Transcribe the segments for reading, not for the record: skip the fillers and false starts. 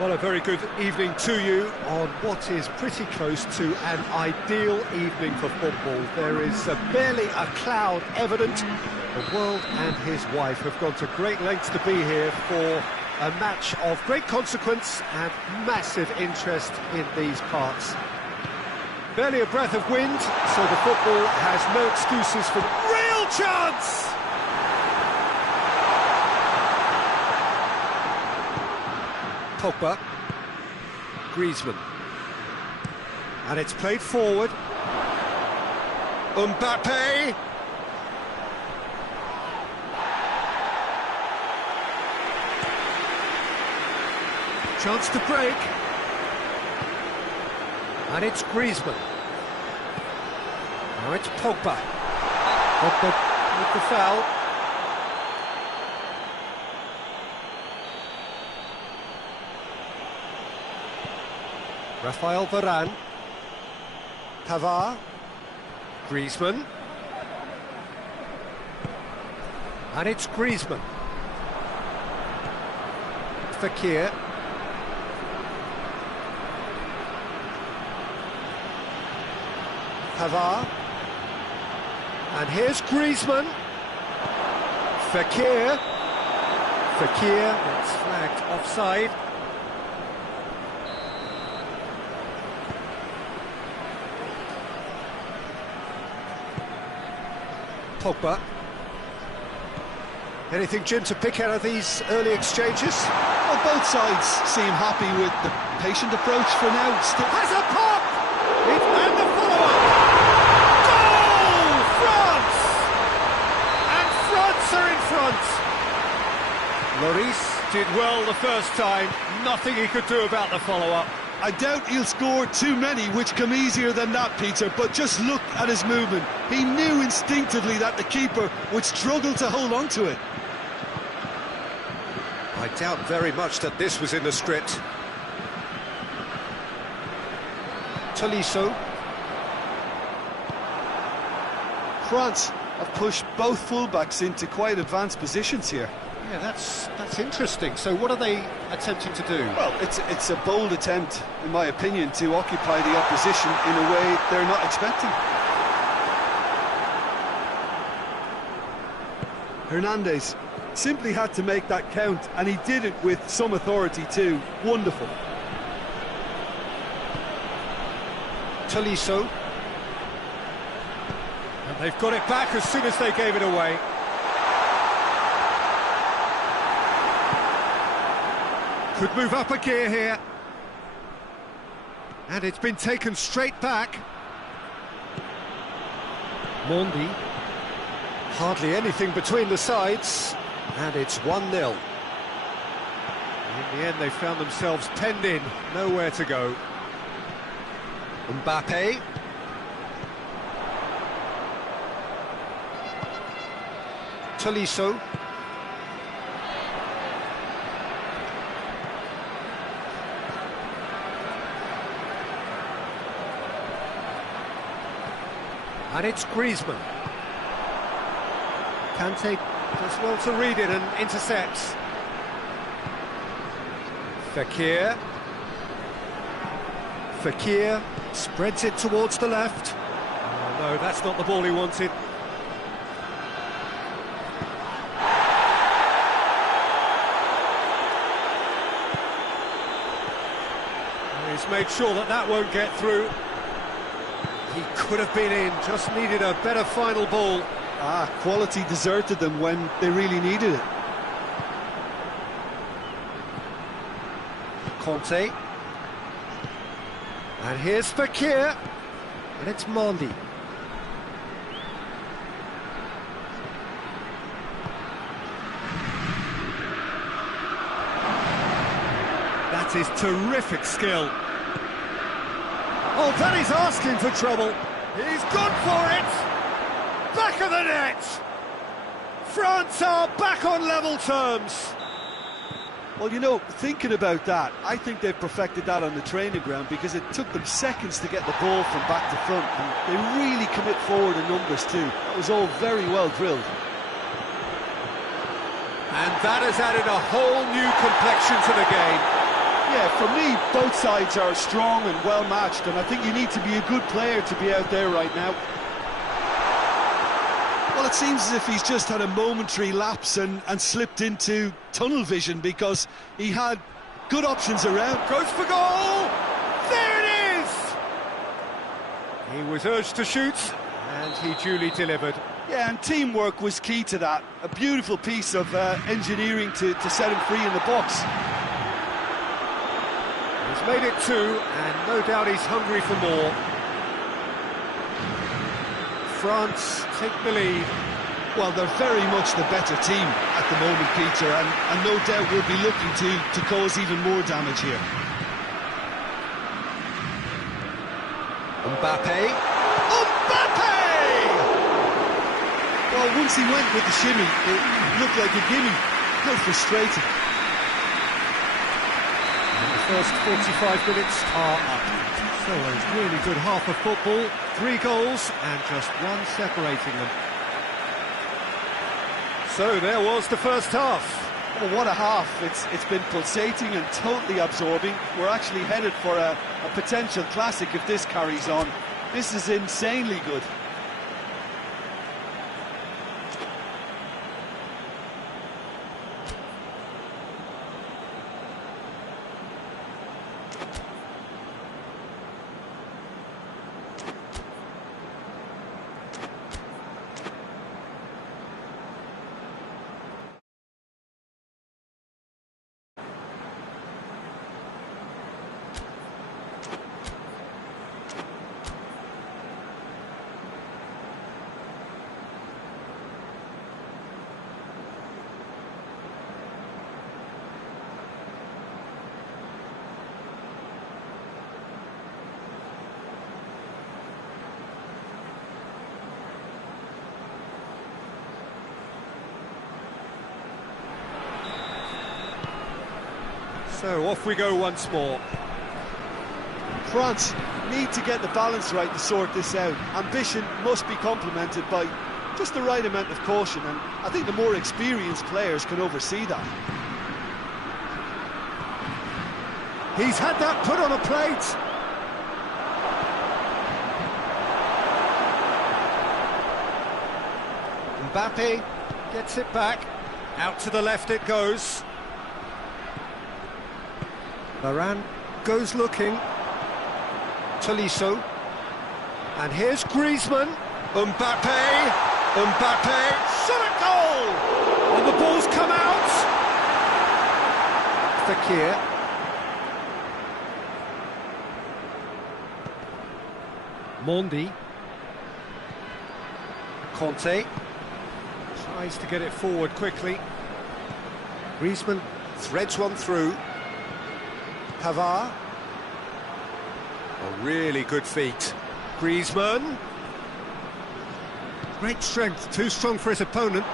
Well, a very good evening to you on what is pretty close to an ideal evening for football. There is barely a cloud evident. The world and his wife have gone to great lengths to be here for a match of great consequence and massive interest in these parts. Barely a breath of wind, so the football has no excuses for real chance! Pogba, Griezmann, and it's played forward. Mbappe, chance to break, and it's Griezmann. Now it's Pogba. Pogba with the foul. Rafael Varane, Pavard, Griezmann, and it's Griezmann. Fekir, Pavard, and here's Griezmann. Fekir, it's flagged offside. Pogba. Anything, Jim, to pick out of these early exchanges? Well, both sides seem happy with the patient approach for now. Has a pop! And the follow-up! Goal! France! And France are in front! Lloris did well the first time. Nothing he could do about the follow-up. I doubt he'll score too many which come easier than that, Peter, but just look at his movement. He knew instinctively that the keeper would struggle to hold on to it. I doubt very much that this was in the script. Tolisso. France have pushed both fullbacks into quite advanced positions here. Yeah, that's interesting. So what are they attempting to do? Well, it's a bold attempt, in my opinion, to occupy the opposition in a way they're not expecting. Hernandez simply had to make that count, and he did it with some authority too. Wonderful. Tolisso. And they've got it back as soon as they gave it away. Could move up a gear here. And it's been taken straight back. Mondi. Hardly anything between the sides, and it's 1-0. In the end, they found themselves penned in, nowhere to go. Mbappe. Tolisso. And it's Griezmann. Kante does well to read it and intercepts. Fekir. Fekir spreads it towards the left. Oh, no, that's not the ball he wanted. He's made sure that that won't get through. He could have been in, just needed a better final ball. Quality deserted them when they really needed it. Conte. And here's Fekir. And it's Mondi. That is terrific skill. Oh, that is asking for trouble. He's gone for it. Back of the net. France are back on level terms. Well, you know, thinking about that, I think they've perfected that on the training ground because it took them seconds to get the ball from back to front, and they really commit forward in numbers too. That was all very well drilled. And that has added a whole new complexion to the game. Yeah, for me, both sides are strong and well-matched, and I think you need to be a good player to be out there right now. Well, it seems as if he's just had a momentary lapse and slipped into tunnel vision because he had good options around. Goes for goal! There it is! He was urged to shoot, and he duly delivered. Yeah, and teamwork was key to that. A beautiful piece of engineering to set him free in the box. He's made it 2, and no doubt he's hungry for more. France take the lead. Well, they're very much the better team at the moment, Peter, and no doubt will be looking to cause even more damage here. Mbappe. Mbappe! Well, once he went with the shimmy, it looked like a gimme. How frustrating. The first 45 minutes are up. So a really good half of football, 3 goals and just 1 separating them. So there was the first half. Well, what a half. It's been pulsating and totally absorbing. We're actually headed for a potential classic if this carries on. This is insanely good. So off we go once more. France need to get the balance right to sort this out. Ambition must be complemented by just the right amount of caution, and I think the more experienced players can oversee that. He's had that put on a plate. Mbappe gets it back. Out to the left it goes. Varane goes looking. Tolisso. And here's Griezmann. Mbappe. Mbappe. Shot at goal! And the ball's come out. Fekir. Mondi. Conte. Tries to get it forward quickly. Griezmann threads one through. Pavard. Oh, really good feet. Griezmann. Great strength, too strong for his opponent.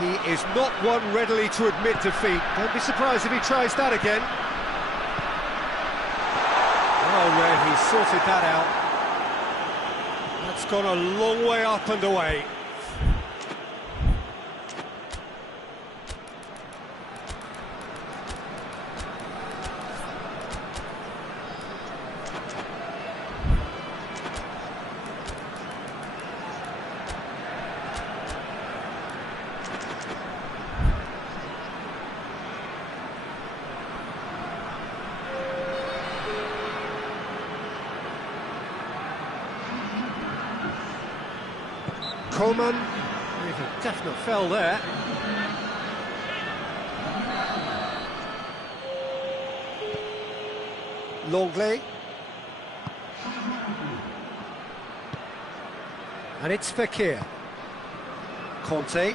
He is not one readily to admit defeat. Don't be surprised if he tries that again. Well read, he sorted that out. That's gone a long way up and away. Coman with a definite fell there. Longley. And it's Fekir. Conte.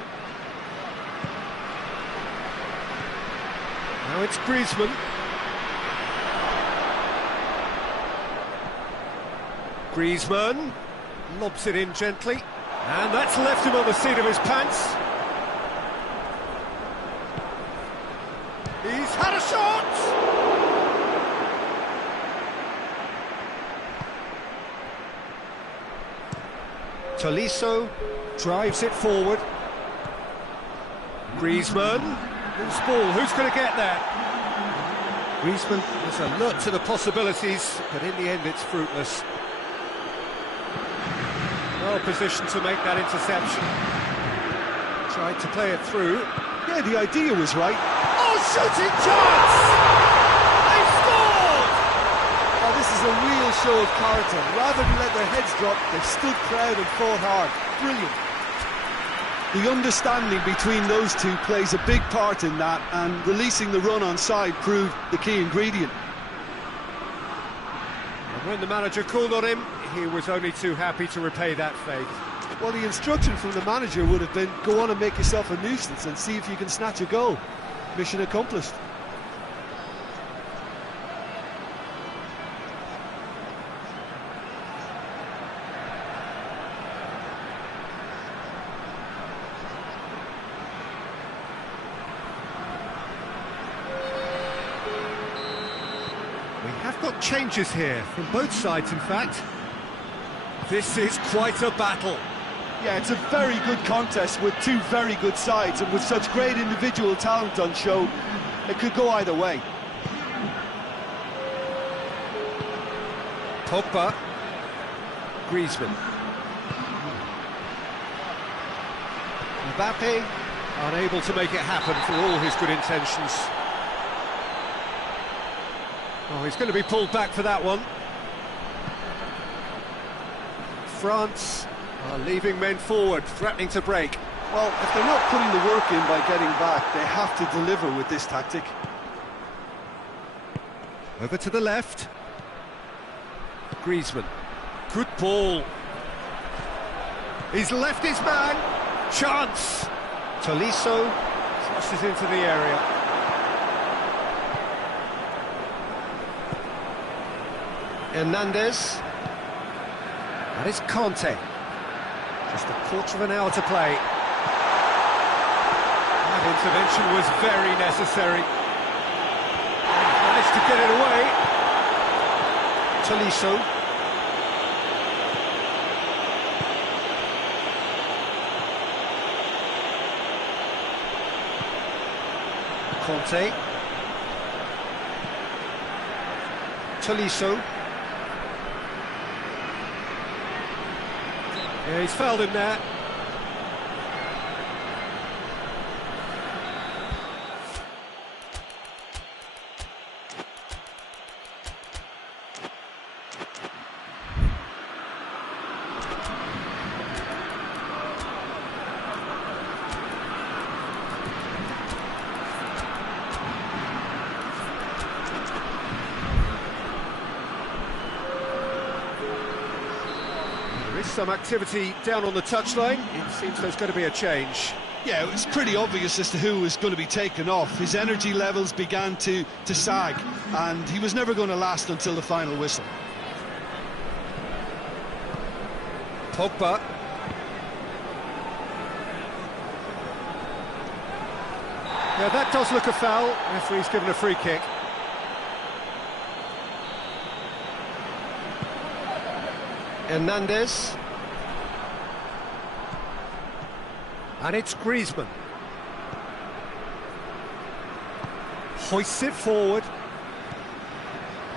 Now it's Griezmann. Griezmann lobs it in gently. And that's left him on the seat of his pants. He's had a shot! Tolisso drives it forward. Griezmann. Loose ball, who's going to get there? Griezmann is alert to the possibilities, but in the end it's fruitless. Well positioned to make that interception. Tried to play it through. Yeah, the idea was right. Oh, shooting chance! They scored! Oh, this is a real show of character. Rather than let their heads drop, they stood proud and fought hard. Brilliant. The understanding between those two plays a big part in that, and releasing the run on side proved the key ingredient. And when the manager called on him, he was only too happy to repay that faith. Well, the instruction from the manager would have been, go on and make yourself a nuisance and see if you can snatch a goal. Mission accomplished. We have got changes here, from both sides in fact. This is quite a battle. Yeah, it's a very good contest with two very good sides, and with such great individual talent on show, it could go either way. Pogba. Griezmann. Mbappe, unable to make it happen for all his good intentions. Oh, he's going to be pulled back for that one. France are leaving men forward, threatening to break. Well, if they're not putting the work in by getting back, they have to deliver with this tactic. Over to the left. Griezmann. Good ball. He's left his man. Chance. Tolisso crosses into the area. Hernandez. And it's Conte. Just a quarter of an hour to play. That intervention was very necessary. Managed to get it away. Tolisso. Conte. Tolisso. Yeah, he's fouled him there. There is some activity down on the touchline. It seems there's going to be a change. Yeah, it was pretty obvious as to who was going to be taken off. His energy levels began to sag, and he was never going to last until the final whistle. Pogba. Yeah, that does look a foul. Referee's given a free kick. Hernandez. And it's Griezmann. Hoists it forward.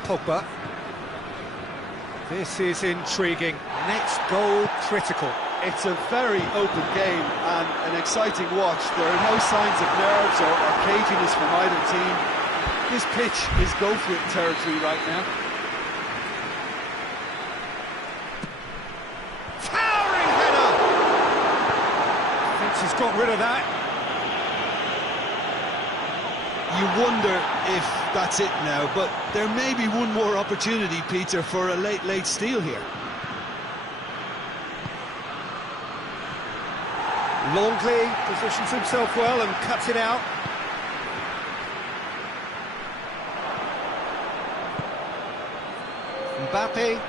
Pogba. This is intriguing. Next goal critical. It's a very open game and an exciting watch. There are no signs of nerves or caginess from either team. This pitch is go-for-it territory right now. Towering header! Thinks he's got rid of that. You wonder if that's it now, but there may be one more opportunity, Peter, for a late steal here. Longley positions himself well and cuts it out. Mbappe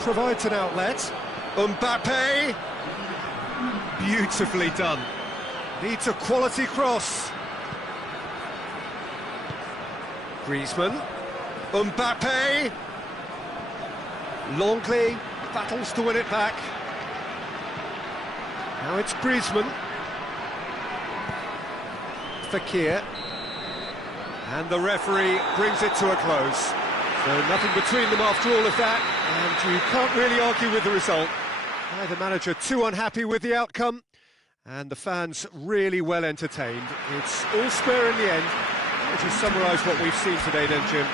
provides an outlet. Mbappe! Beautifully done. Needs a quality cross. Griezmann. Mbappe! Longley battles to win it back. Now it's Griezmann. Fakir. And the referee brings it to a close. So nothing between them after all of that, and you can't really argue with the result. Neither manager too unhappy with the outcome, and the fans really well entertained. It's all square in the end. How would you summarise what we've seen today then, Jim?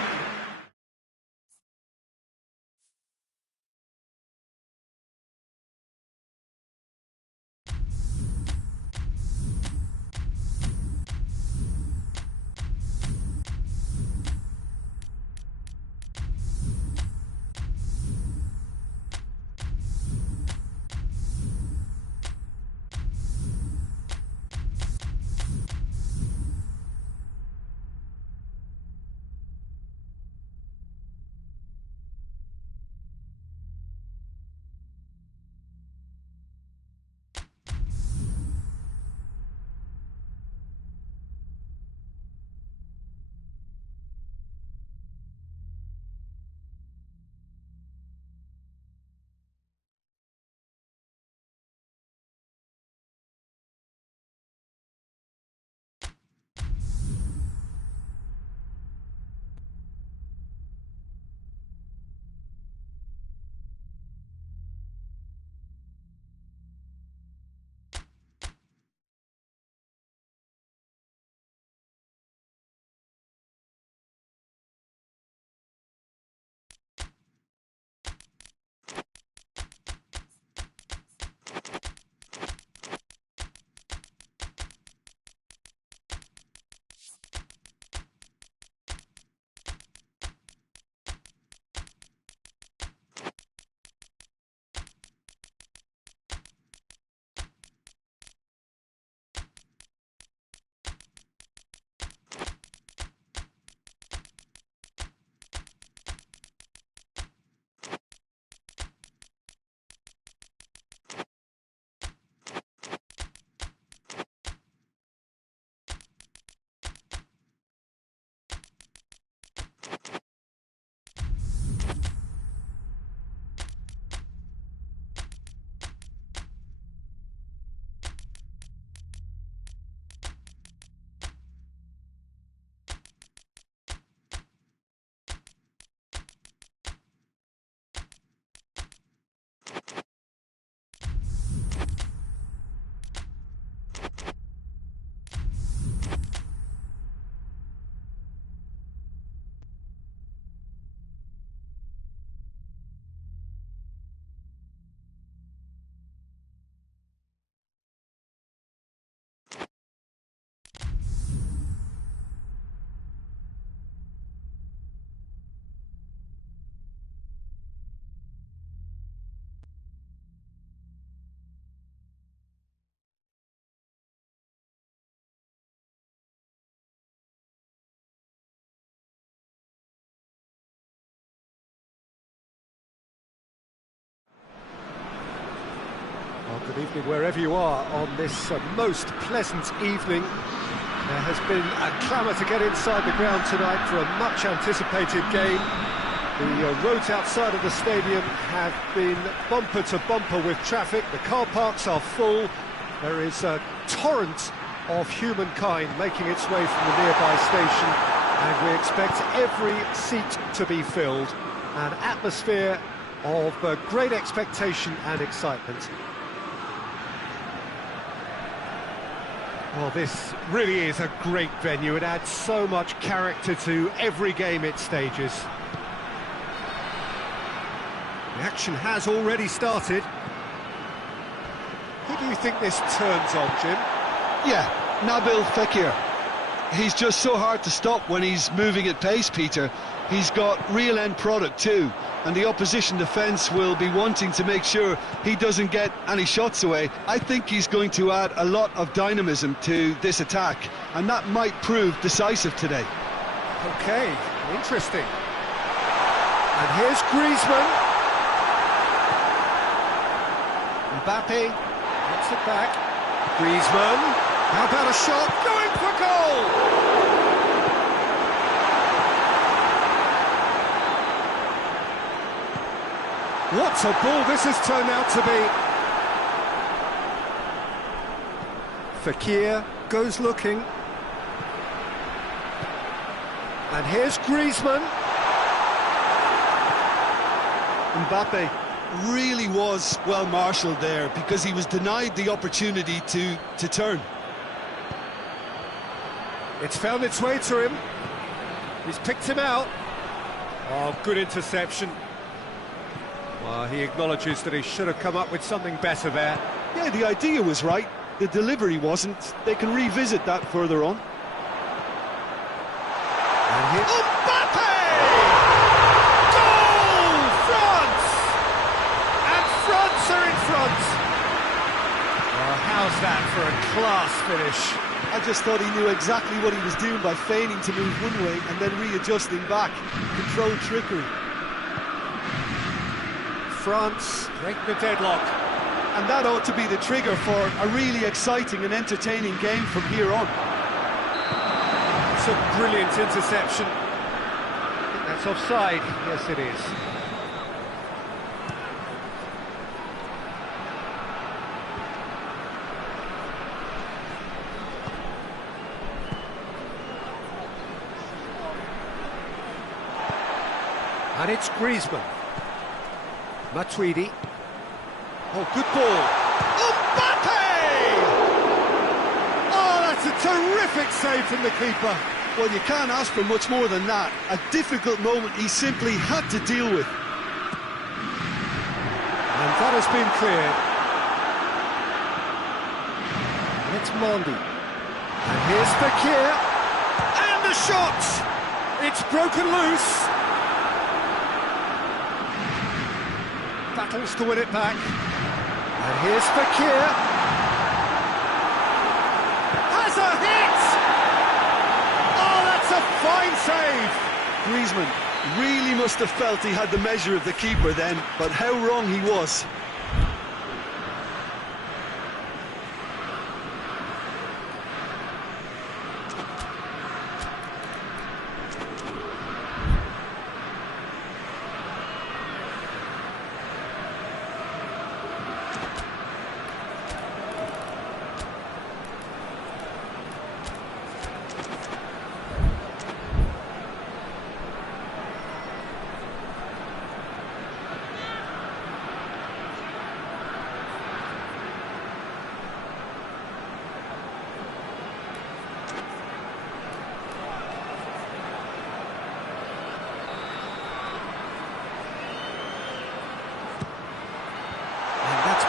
Well, good evening wherever you are on this most pleasant evening. There has been a clamour to get inside the ground tonight for a much-anticipated game. The roads outside of the stadium have been bumper to bumper with traffic. The car parks are full. There is a torrent of humankind making its way from the nearby station, and we expect every seat to be filled. An atmosphere of great expectation and excitement. Well, this really is a great venue. It adds so much character to every game it stages. The action has already started. Who do you think this turns on, Jim? Yeah, Nabil Fekir. He's just so hard to stop when he's moving at pace, Peter. He's got real end product too, and the opposition defence will be wanting to make sure he doesn't get any shots away. I think he's going to add a lot of dynamism to this attack, and that might prove decisive today. Okay, interesting. And here's Griezmann. Mbappe gets it back. Griezmann. How about a shot? Going for goal! What a ball this has turned out to be. Fekir goes looking. And here's Griezmann. Mbappe really was well marshalled there because he was denied the opportunity to turn. It's found its way to him. He's picked him out. Oh, good interception. Well, he acknowledges that he should have come up with something better there. Yeah, the idea was right. The delivery wasn't. They can revisit that further on. And here... Mbappe! Goal! France! And France are in front. Oh, how's that for a class finish? I just thought he knew exactly what he was doing by feigning to move one way and then readjusting back. Controlled trickery. France break the deadlock. And that ought to be the trigger for a really exciting and entertaining game from here on. It's a brilliant interception. I think that's offside. Yes, it is. And it's Griezmann. Matuidi. Oh, good ball. Mbappe! Oh, that's a terrific save from the keeper. Well, you can't ask for much more than that. A difficult moment he simply had to deal with. And that has been cleared. And it's Mondi. And here's Fekir. And the shot! It's broken loose. Battles to win it back. And here's Fekir. Has a hit! Oh, that's a fine save! Griezmann really must have felt he had the measure of the keeper then, but how wrong he was.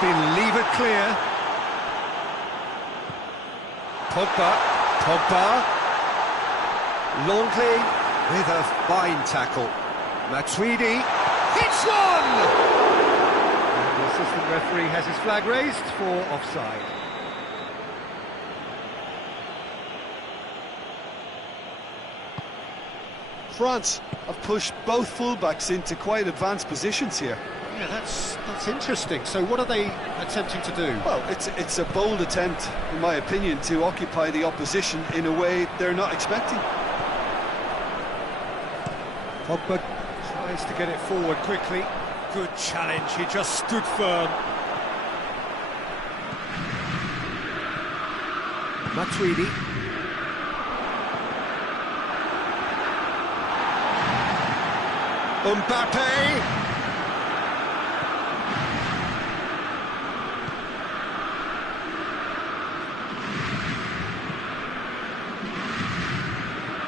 Been levered clear. Pogba. Longley with a fine tackle. Matuidi hits one! And the assistant referee has his flag raised for offside. France have pushed both fullbacks into quite advanced positions here. Yeah, that's interesting. So what are they attempting to do? Well, it's a bold attempt, in my opinion, to occupy the opposition in a way they're not expecting. Pogba tries to get it forward quickly. Good challenge, he just stood firm. Matuidi. Mbappe.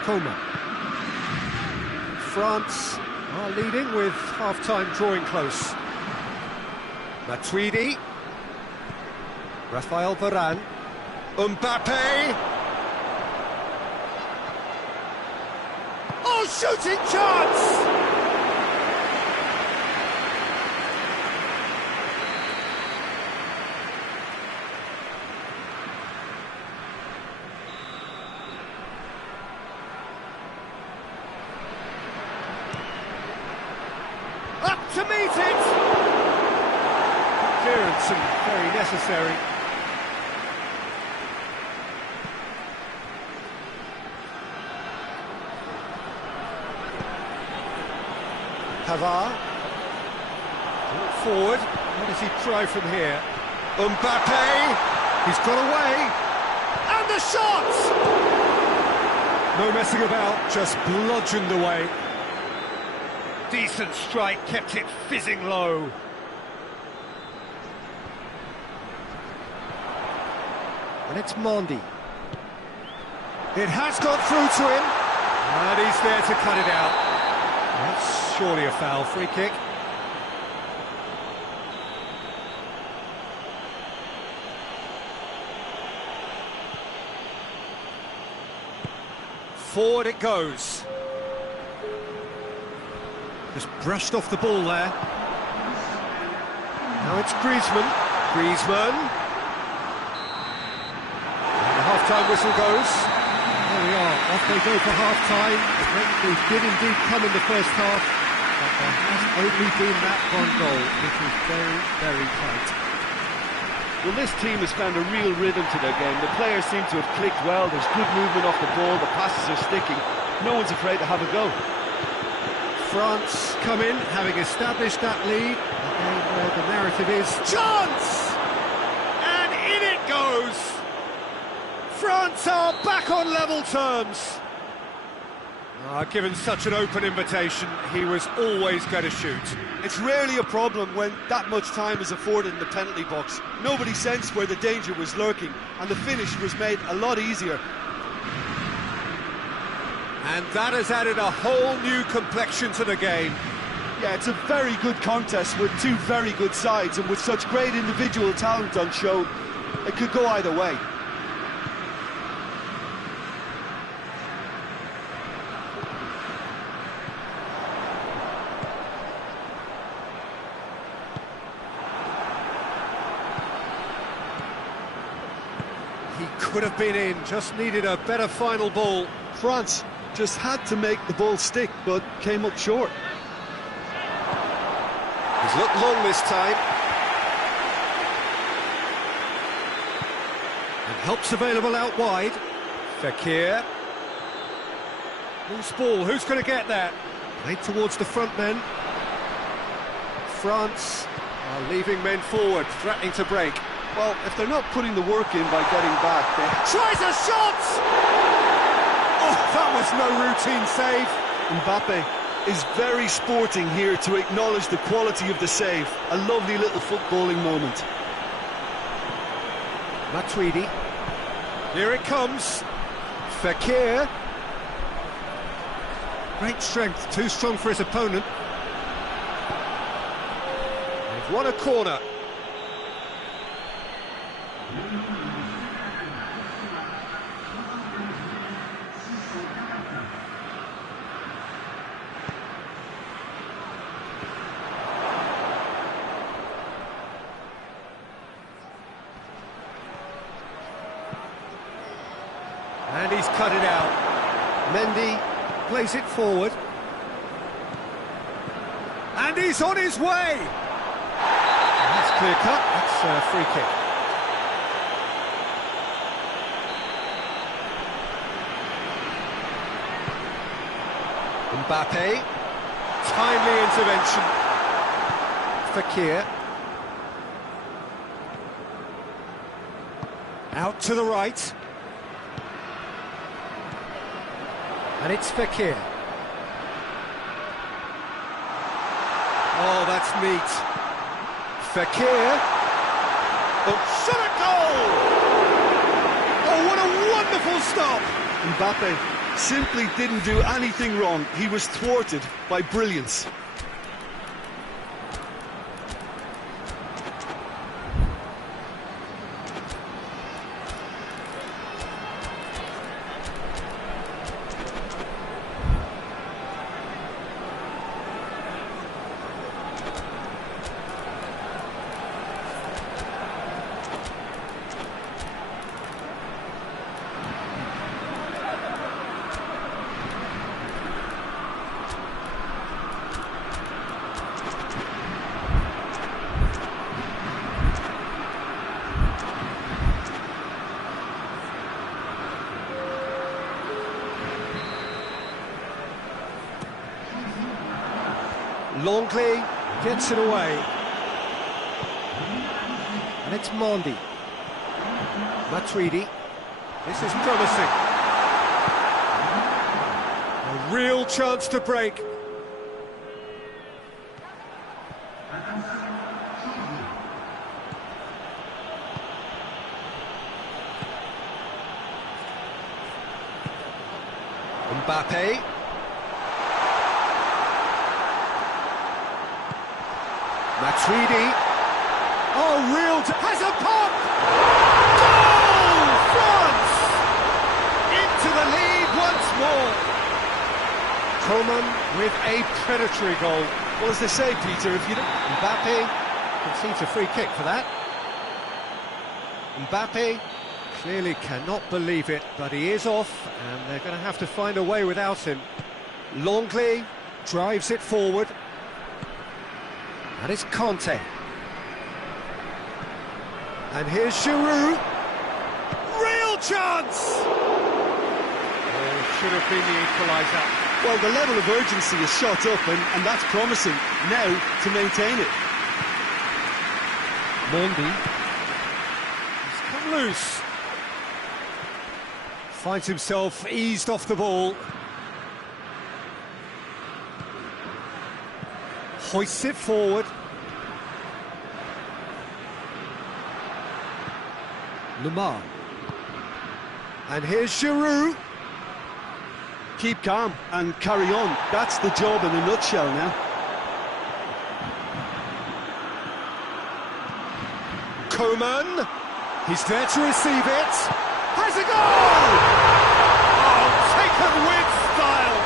Coman. France are leading with half-time drawing close. Matuidi. Rafael Varane. Mbappe. Oh, shooting chance! Up to meet it! Clearance and very necessary. Pavard. Forward. What does he try from here? Mbappe! He's got away! And the shot! No messing about, just bludgeoned away. Decent strike, kept it fizzing low. And it's Mondi. It has got through to him. And he's there to cut it out. That's surely a foul. Free kick. Forward it goes. Just brushed off the ball there. Now it's Griezmann. Griezmann. And the half-time whistle goes. There we are, off they go for half-time. They did indeed come in the first half, but there has only been that one goal, which was very, very tight. Well, this team has found a real rhythm to their game. The players seem to have clicked well. There's good movement off the ball. The passes are sticking. No one's afraid to have a go. France come in, having established that lead. Again, where the narrative is chance! And in it goes! France are back on level terms. Given such an open invitation, he was always going to shoot. It's rarely a problem when that much time is afforded in the penalty box. Nobody sensed where the danger was lurking, and the finish was made a lot easier. And that has added a whole new complexion to the game. Yeah, it's a very good contest with two very good sides, and with such great individual talent on show, it could go either way. He could have been in, just needed a better final ball. France just had to make the ball stick, but came up short. He's looked long this time. And help's available out wide. Fekir. Loose ball, who's going to get that? Played towards the front men. France are leaving men forward, threatening to break. Well, if they're not putting the work in by getting back, they... Tries a shot! Oh, that was no routine save. Mbappe is very sporting here to acknowledge the quality of the save. A lovely little footballing moment. Matuidi. Here it comes. Fekir. Great strength, too strong for his opponent. They've won a corner. And he's cut it out. Mendy plays it forward. And he's on his way! clear cut. That's a free kick. Mbappe. Timely intervention. Fekir. Out to the right. And it's Fekir. Oh, that's neat. Fekir. Oh, shot a goal! Oh, what a wonderful stop! Mbappe simply didn't do anything wrong. He was thwarted by brilliance. Longley gets it away. And it's Mondi. Matuidi. This is promising. A real chance to break. Mbappe. Matuidi. Oh, has a pop! Goal! France! Into the lead once more. Coman with a predatory goal. Well, as they say, Peter, if you don't... Mbappe concedes a free kick for that. Mbappe clearly cannot believe it, but he is off, and they're going to have to find a way without him. Longley drives it forward. And it's Conte. And here's Giroud. Real chance! Oh, should have been the equaliser. Well, the level of urgency is shot up, and that's promising. Now to maintain it. Mondi. He's come loose. Finds himself eased off the ball. Hoists it forward. Lemar. And here's Giroud. Keep calm and carry on. That's the job in a nutshell now. Coman. He's there to receive it. Has a goal! Oh, taken with style.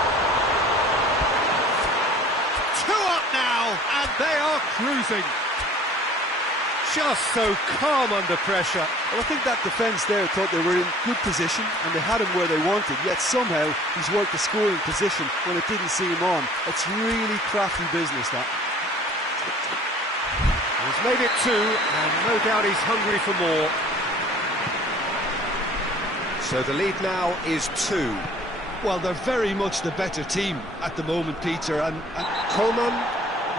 2 up now, and they are cruising. Just so calm under pressure. Well, I think that defence there thought they were in good position and they had him where they wanted, yet somehow he's worked the scoring position when it didn't see him on. It's really crafty business, that. He's made it 2, and no doubt he's hungry for more. So the lead now is 2. Well, they're very much the better team at the moment, Peter, and Coman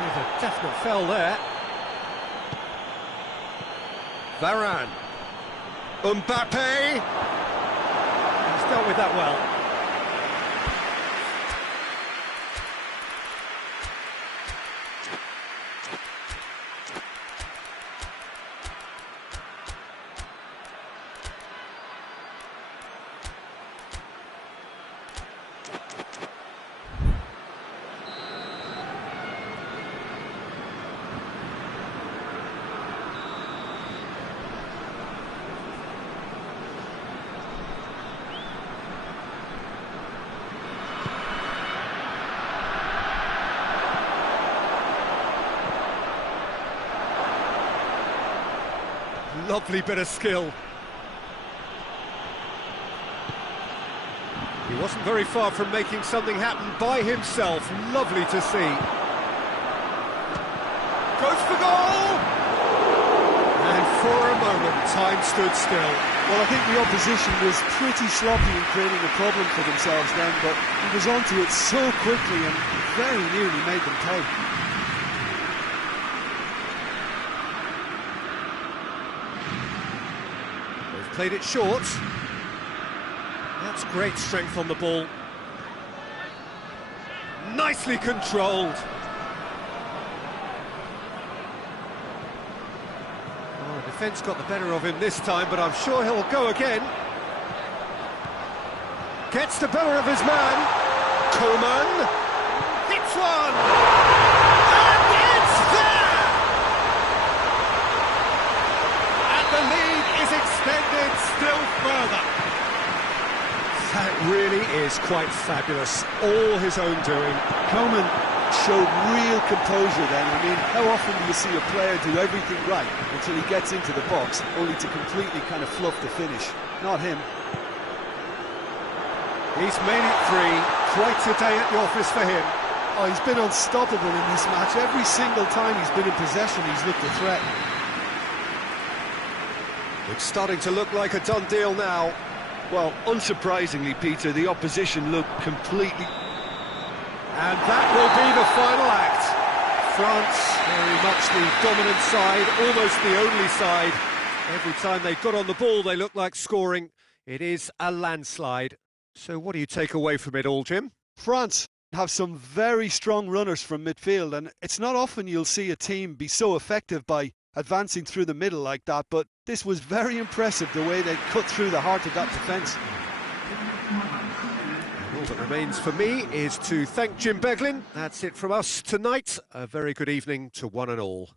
with a definite foul there. Varane. Mbappe. He's dealt with that well. Lovely bit of skill. He wasn't very far from making something happen by himself. Lovely to see. Goes for goal! For a moment, time stood still. Well, I think the opposition was pretty sloppy in creating a problem for themselves then, but he was onto it so quickly and very nearly made them pay. They've played it short. That's great strength on the ball. Nicely controlled. Oh, defence got the better of him this time, but I'm sure he'll go again. Gets the better of his man. Coman hits one. And it's there! And the lead is extended still further. That really is quite fabulous. All his own doing. Coman showed real composure then. I mean, how often do you see a player do everything right until he gets into the box, only to completely kind of fluff the finish? Not him. He's made it three. Quite a day at the office for him. Oh, he's been unstoppable in this match. Every single time he's been in possession, he's looked a threat. It's starting to look like a done deal now. Well, unsurprisingly, Peter, the opposition looked completely... And that will be the final act. France, very much the dominant side, almost the only side. Every time they got on the ball, they look like scoring. It is a landslide. So what do you take away from it all, Jim? France have some very strong runners from midfield, and it's not often you'll see a team be so effective by advancing through the middle like that, but this was very impressive, the way they cut through the heart of that defence. All that remains for me is to thank Jim Beglin. That's it from us tonight. A very good evening to one and all.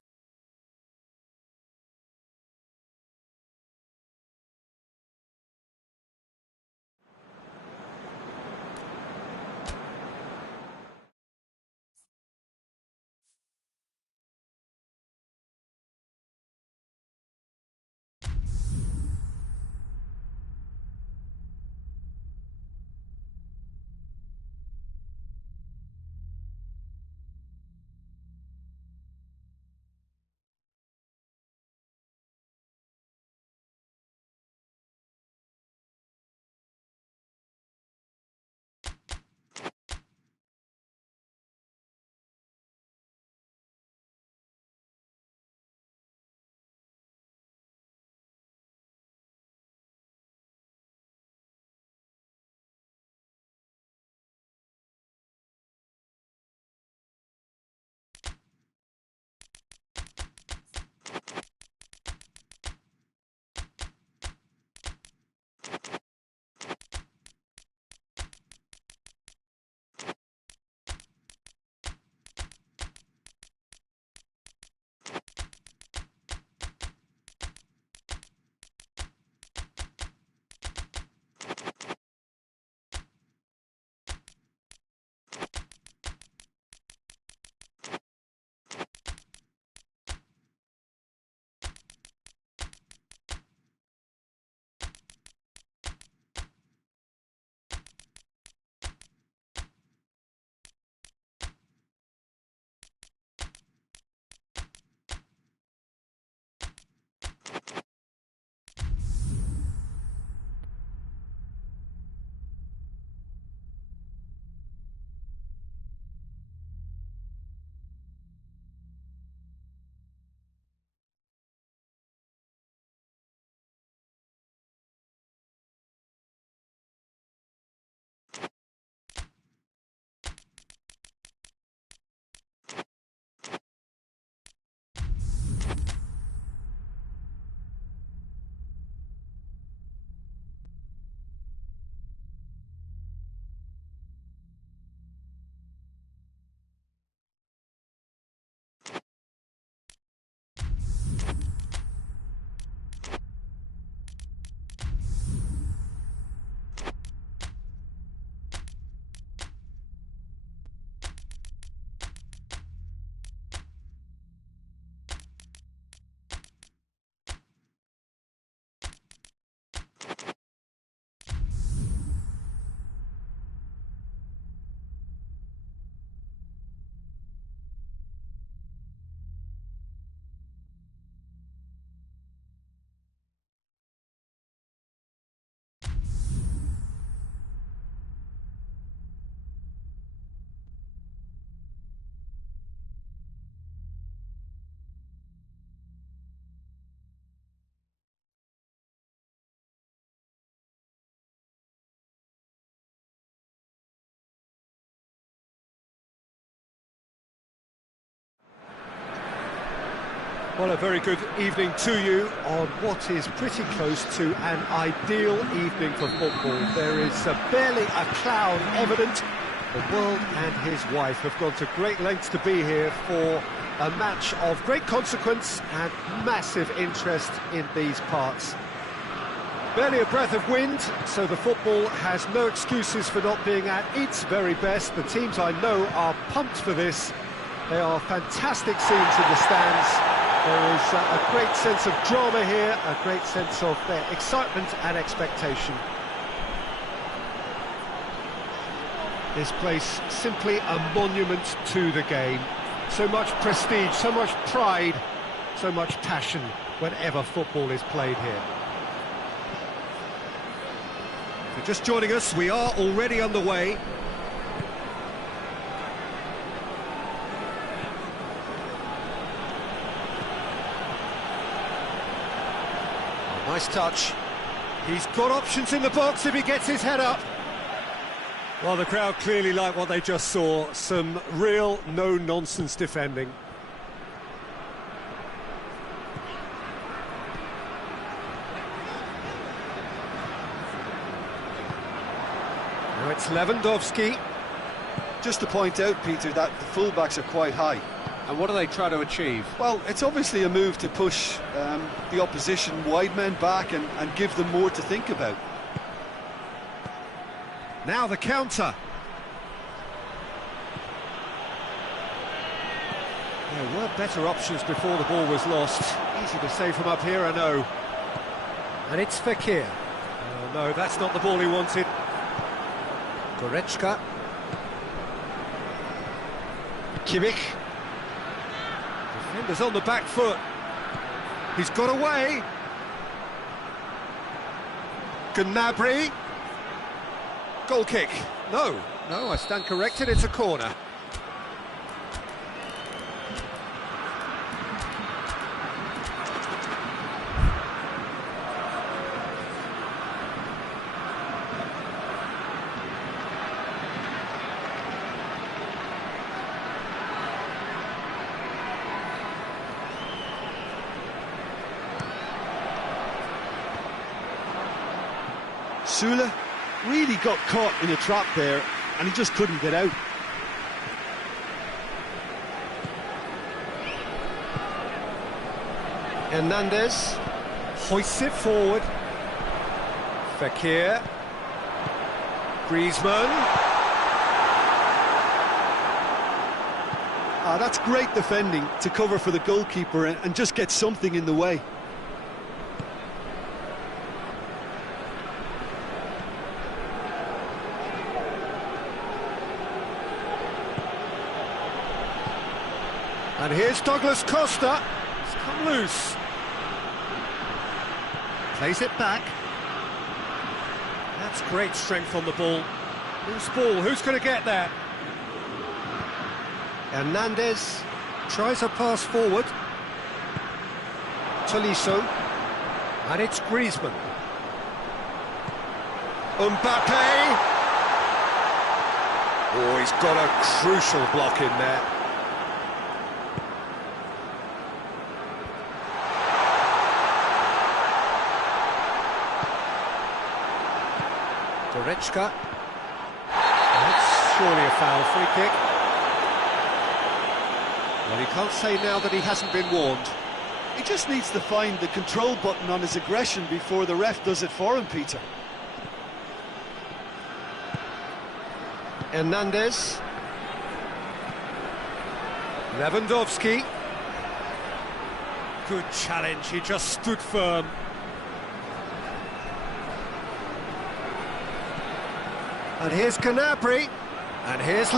Well, a very good evening to you on what is pretty close to an ideal evening for football. There is barely a cloud evident. The world and his wife have gone to great lengths to be here for a match of great consequence and massive interest in these parts. Barely a breath of wind, so the football has no excuses for not being at its very best. The teams I know are pumped for this. They are fantastic scenes in the stands. There is a great sense of drama here, a great sense of excitement and expectation. This place simply a monument to the game. So much prestige, so much pride, so much passion whenever football is played here. If you're just joining us, we are already underway. Nice touch. He's got options in the box if he gets his head up. Well, the crowd clearly like what they just saw. Some real no-nonsense defending. Now it's Lewandowski. Just to point out, Peter, that the fullbacks are quite high. And what do they try to achieve? Well, it's obviously a move to push the opposition wide men back and give them more to think about. Now the counter. There were better options before the ball was lost. Easy to save from up here, I know. And it's Fekir. Oh, no, that's not the ball he wanted. Goretzka. Kimmich. Defenders on the back foot. He's got away. Gnabry. Goal kick. No, I stand corrected, it's a corner. Sula really got caught in a trap there, and he just couldn't get out. Hernandez hoists it forward. Fekir. Griezmann. That's great defending to cover for the goalkeeper and just get something in the way. And here's Douglas Costa. It's come loose. Plays it back. That's great strength on the ball. Loose ball, who's going to get that? Hernandez tries a pass forward. Tolisso. And it's Griezmann. Mbappe. Oh, he's got a crucial block in there. Goretzka. That's surely a foul, free kick. Well, he can't say now that he hasn't been warned. He just needs to find the control button on his aggression before the ref does it for him, Peter. Hernandez. Lewandowski. Good challenge, he just stood firm. And here's Gnabry. And here's It's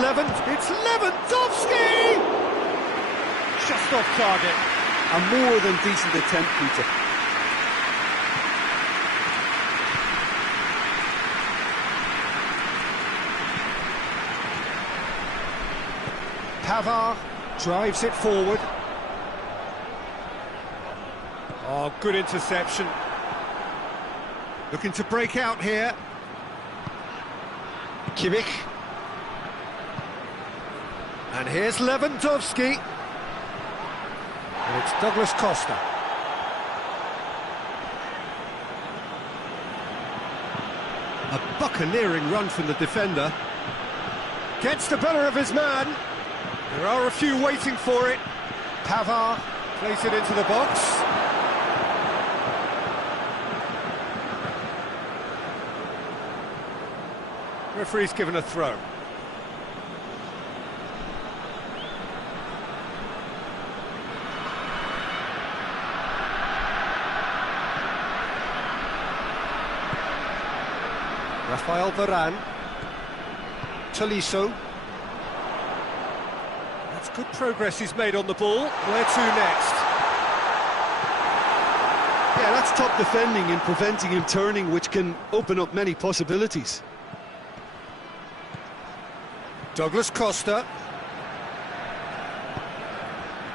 Lewandowski! Just off target. A more than decent attempt, Peter. Pavard drives it forward. Oh, good interception. Looking to break out here. Kimmich. And here's Lewandowski. And it's Douglas Costa. A buccaneering run from the defender. Gets the better of his man. There are a few waiting for it. Pavard plays it into the box. Referee's given a throw. Rafael Varane. Tolisso. That's good progress he's made on the ball. Where to next? Yeah, that's top defending and preventing him turning, which can open up many possibilities. Douglas Costa.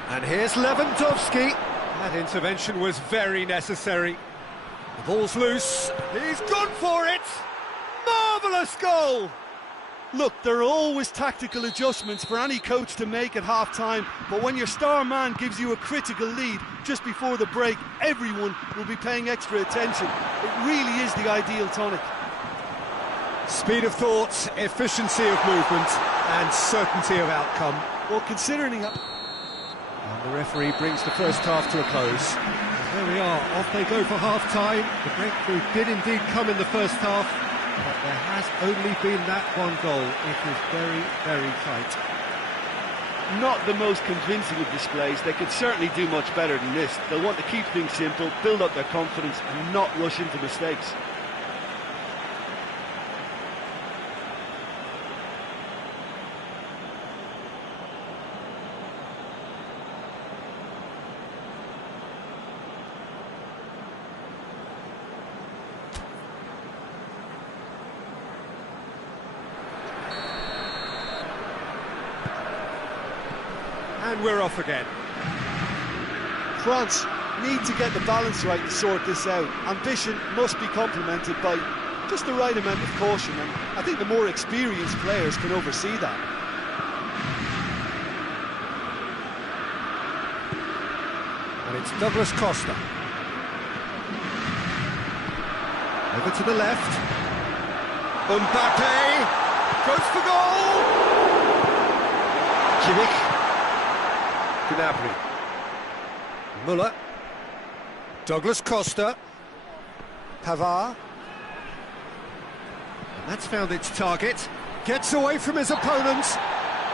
And here's Lewandowski. That intervention was very necessary. The ball's loose. He's gone for it! Marvellous goal! Look, there are always tactical adjustments for any coach to make at half-time, but when your star man gives you a critical lead just before the break, everyone will be paying extra attention. It really is the ideal tonic. Speed of thought, efficiency of movement, and certainty of outcome. Well, considering... And the referee brings the first half to a close. And there we are, off they go for half-time. The breakthrough did indeed come in the first half, but there has only been that one goal. It is very, very tight. Not the most convincing of displays. They could certainly do much better than this. They'll want to keep things simple, build up their confidence, and not rush into mistakes. And we're off again. France need to get the balance right to sort this out. Ambition must be complemented by just the right amount of caution, and I think the more experienced players can oversee that. And it's Douglas Costa. Over to the left. Mbappe goes for goal! Kimmich. Gnabry. Muller. Douglas Costa. Pavard. And that's found its target. Gets away from his opponent.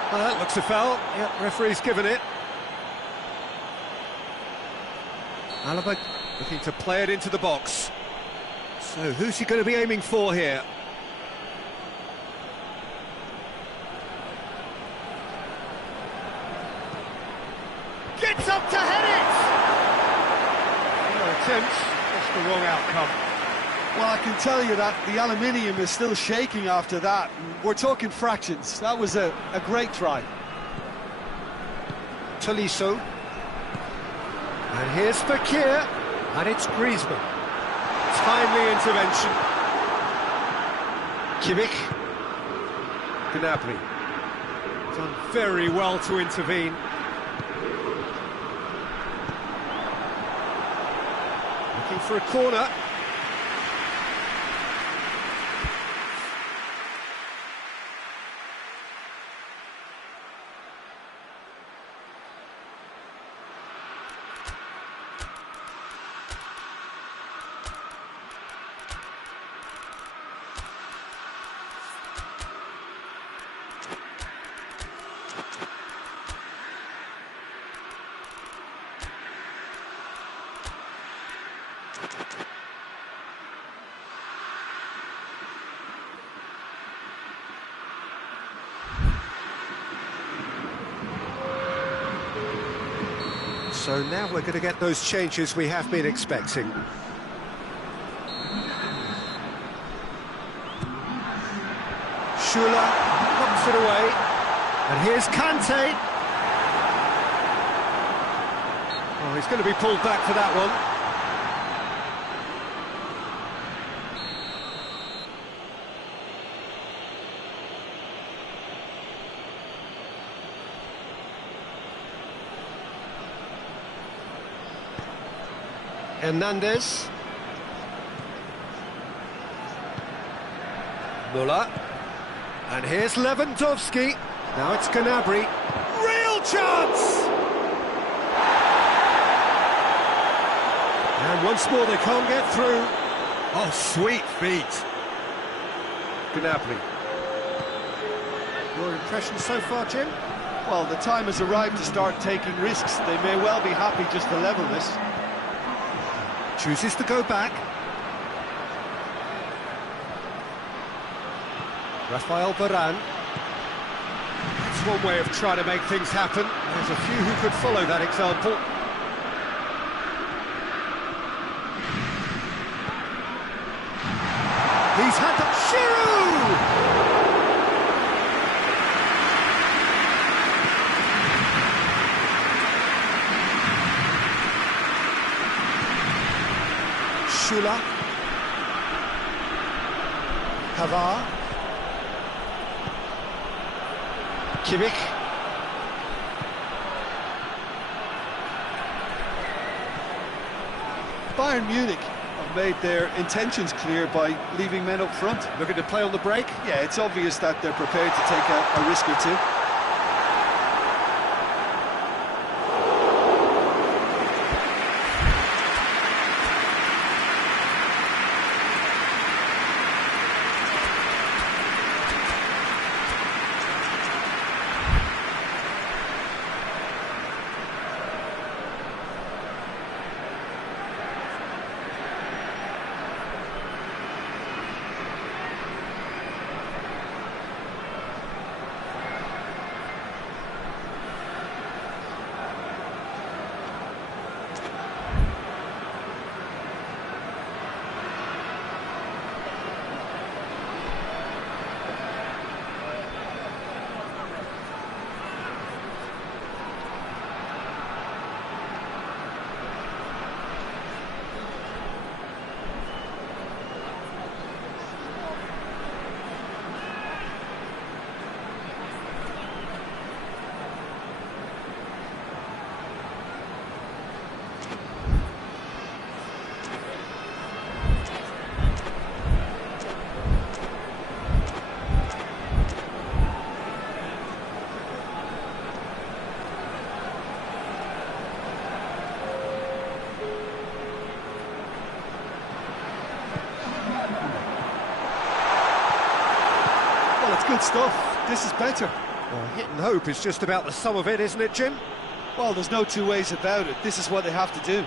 Well, that looks a foul. Yep, referee's given it. Alaba looking to play it into the box. So who's he going to be aiming for here? Gets up to head it! No attempt, just the wrong outcome. Well, I can tell you that the aluminium is still shaking after that. We're talking fractions. That was a great try. Tolisso. And here's Fekir. And it's Griezmann. Timely intervention. Kimmich. Gnabry. Done very well to intervene. Looking for a corner. So now we're going to get those changes we have been expecting. Schüller knocks it away. And here's Kante. Oh, he's going to be pulled back for that one. Hernandez. Muller. And here's Lewandowski. Now it's Gnabry. Real chance! And once more they can't get through. Oh, sweet feet. Gnabry. Your impression so far, Jim? Well, the time has arrived to start taking risks. They may well be happy just to level this. Chooses to go back. Rafael Varane. That's one way of trying to make things happen. There's a few who could follow that example. He's had that. Giroud! Schüller. Pavard. Kimmich. Bayern Munich have made their intentions clear by leaving men up front. Looking to play on the break? Yeah, it's obvious that they're prepared to take a risk or two. Good stuff. This is better. Well, hit and hope is just about the sum of it, isn't it, Jim? Well, there's no two ways about it. This is what they have to do.